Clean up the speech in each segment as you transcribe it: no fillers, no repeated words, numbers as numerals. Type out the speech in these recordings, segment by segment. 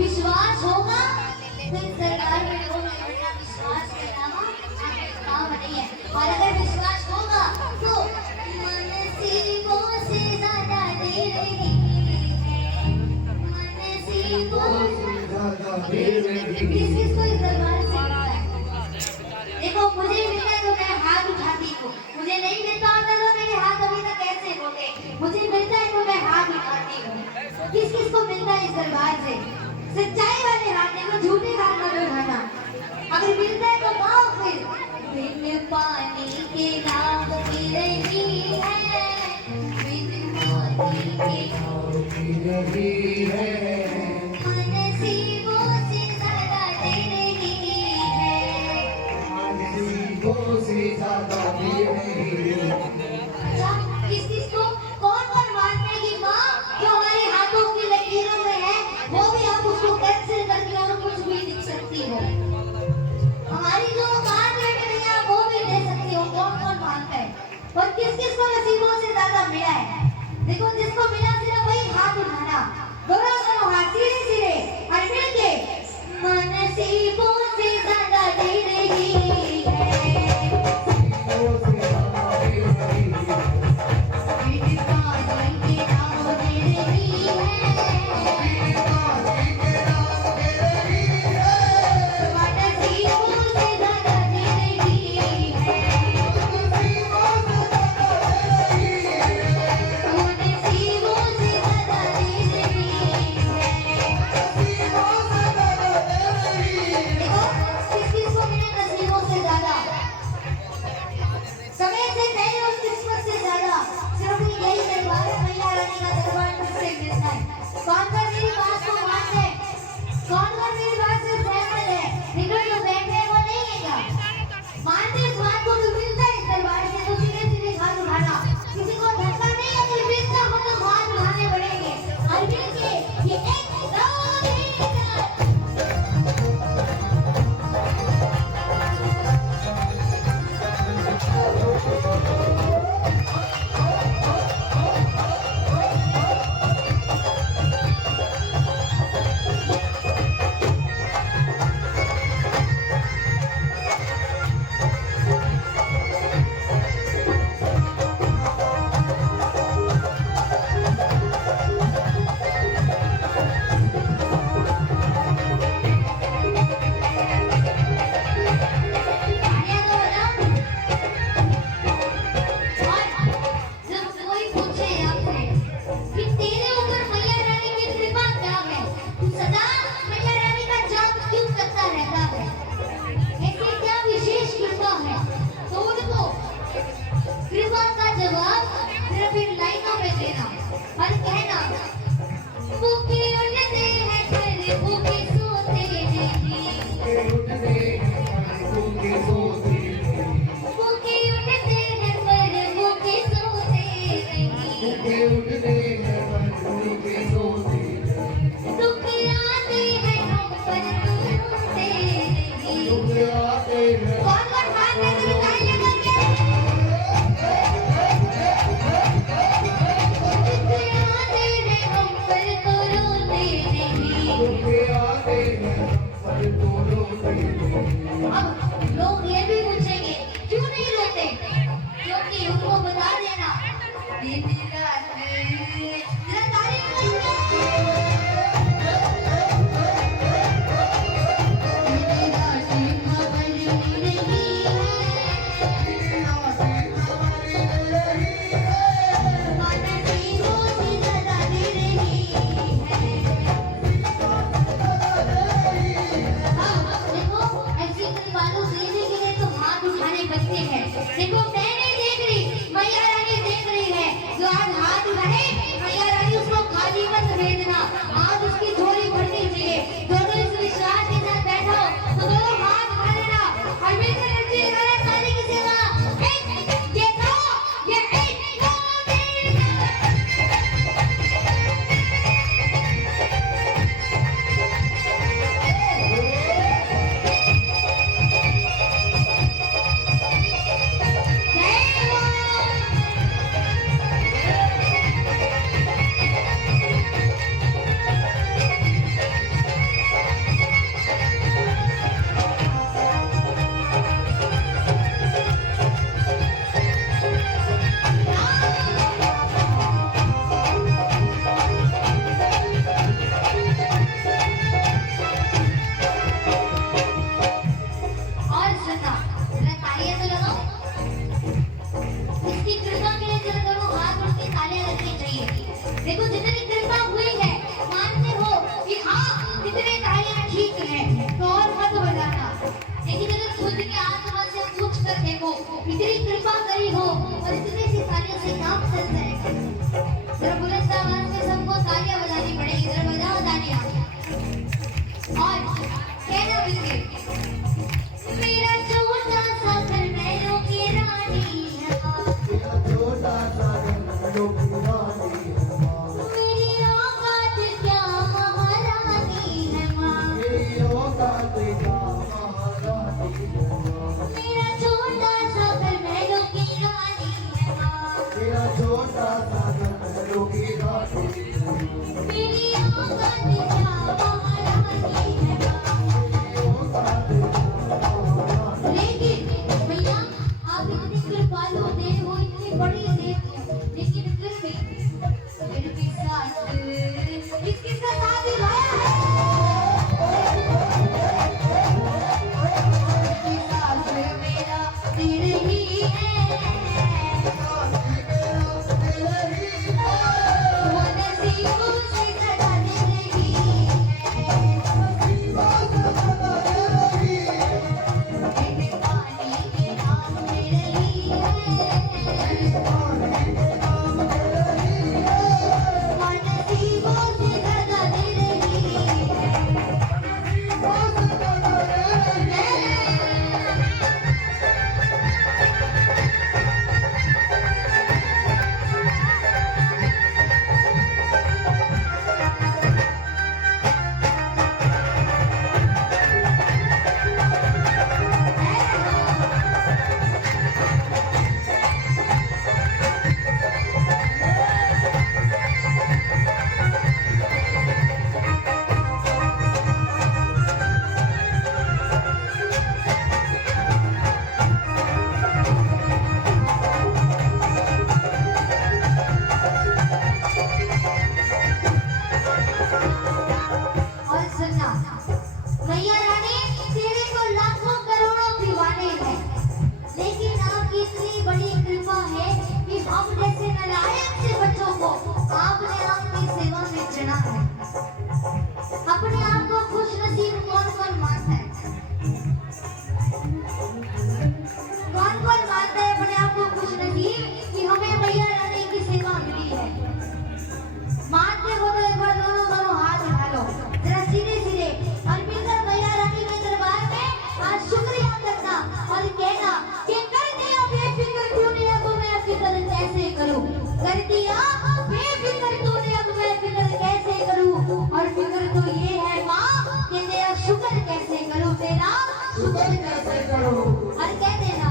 विश्वास होगा तो इस सरकार में लोग बिना विश्वास के अलावा काम नहीं है। और अगर विश्वास होगा तो मनसीबों से ज्यादा दे रही है, मनसीबों से ज्यादा दे रही है। किसको इस दरबार से मिलता है? देखो मुझे मिलता है तो मैं हाथ उठाती हूँ, मुझे नहीं मिलता होता तो मेरे हाथ अभी तक कैसे होते। मुझे मिलता है तो मैं हाथ उठाती हूँ। किस किस को मिलता है इस दरबार से? सच्चाई वाले हाथ, देखो झूठे हाथ मत उठाना। अगर मिलता है तो पाओ फिर। बिन पानी के नाव पी रही है, बिन पानी के नाव पी रही है, मनसीबों से ज्यादा दे रही है, मनसीबों से ज्यादा दे रही है। अच्छा किस किस को कौन कौन मानते हैं कि माँ जो हमारे हाथों की लकीरों में है वो भी आप उसको कैंसिल करके और कुछ भी लिख सकती हो। हमारी जो कान में मिली है वो भी ले सकती हो। कौन कौन मानता है? और किस किस को नसीबों से ज्यादा मिला है? देखो जिसको मिला सिर्फ वही हाथ उठाना। दोनों दोनों हाथ सीधे सीधे और मिलके नसीबों से ज्यादा दे रही है, देखो मैं नहीं देख रही, मैया रानी देख रही इतनी कृपा करी हो और इतने से तालियों से काम चल जाएगा। जरा बुलंद आवाज में सबको तालियां बजानी पड़ेगी, जरा बजाओ तालियां और कहना मिलके मेरा छोटा सा घर महलों की रानी है माँ, मेरा छोटा सा घर महलों की रानी है माँ, मेरी औकात क्या महारानी है माँ, मेरी औकात क्या महारानी है माँ, मेरा छोटा सा घर महलों की रानी है माँ, मेरा छोटा सा घर महलों की रानी है माँ, मेरी औकात क्या महारानी है माँ। मेरी औकात क्या महारानी। लेकिन भैया आप इतनी कृपालु देव हो, इतनी बड़ी देव हो, लेकिन फिर भी मेरे साथ किसका साथ निभाया है? मेरे साथ मेरा तेरे ही है, वो नसीबों से सदा तेरे ही है, मेरे पानी के नाम तेरे ही है, वो नसीबों से सदा तेरे ही है। और सुनना मैया रानी, तेरे को लाखों करोड़ों दीवाने हैं, लेकिन आपकी इतनी बड़ी कृपा है कि हम जैसे नालायक से बच्चों को आपने आपकी सेवा में चुना है। अपने आप को खुश नसीब कौन कौन मानता है? कौन कौन मानता है अपने आप को खुश नसीब कि हमें मैया रानी की सेवा मिली है? मानते हो तो एक बार दोनों दोनों हाथ उठा लो, जरा सीधे सीधे, और मिलकर मैया रानी के दरबार में आज शुक्रिया करना और कहना कि कर दिया बेफिक्र तूने, अब मैं फिक्र कैसे करूं, कर दिया बेफिक्र तूने, अब मैं फिक्र कैसे करूं, और फिक्र तो ये है माँ कि तेरा शुक्र कैसे करूं, तेरा शुक्र कैसे करूं? और कह देना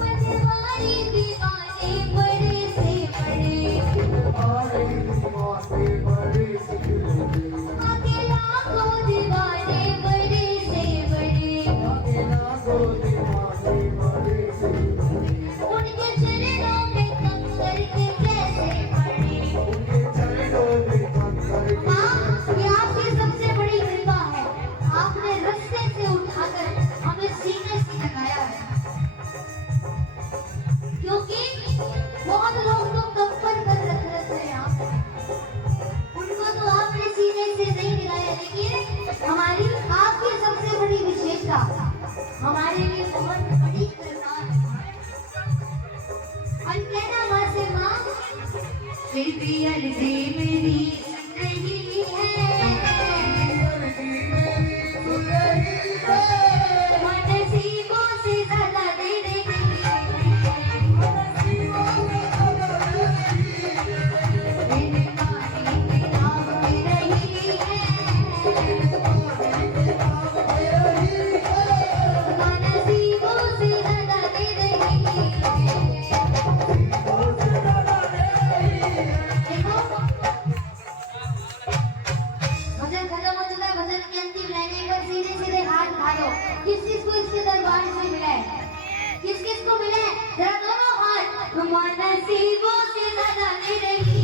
मनवारी दीवाने बड़े से बड़े, तुम्हारे दीवाने बड़े से बड़े, अकेला को दीवाने बड़े से बड़े, अकेला को दीवाने बड़े से बड़े, उनके चरणों में कंकर के जैसे पड़े। उनके चरणों में कंकर के माँ, ये आपकी सबसे बड़ी कृपा है, आपने रास्ते से उठाकर हमें सीने से लगाया है, क्योंकि बहुत लोग तो कंपन कर रहे हैं आप, उनको तो आपने सीने से नहीं मिलाया, लेकिन हमारी आपकी सबसे बड़ी विशेषता हमारे लिए बहुत बड़ी कृपा है। और कहना माँ से माँ, फिर भी अर्जी मेरी सुन रही है, वो नसीबों से ज्यादा दे रही है, मेरे पानी के नाम दे रही है, वो नसीबों से ज्यादा दे रही है। देखो, भजन खत्म हो चुका है, भजन की अंतिम लाइनें पर सीधे सीधे हाथ उठा लो, किस किस को इसके दरबार से मिला है, किस किस को मिला है, जरा दोनों हाथ, वो नसीबों से ज्यादा दे रही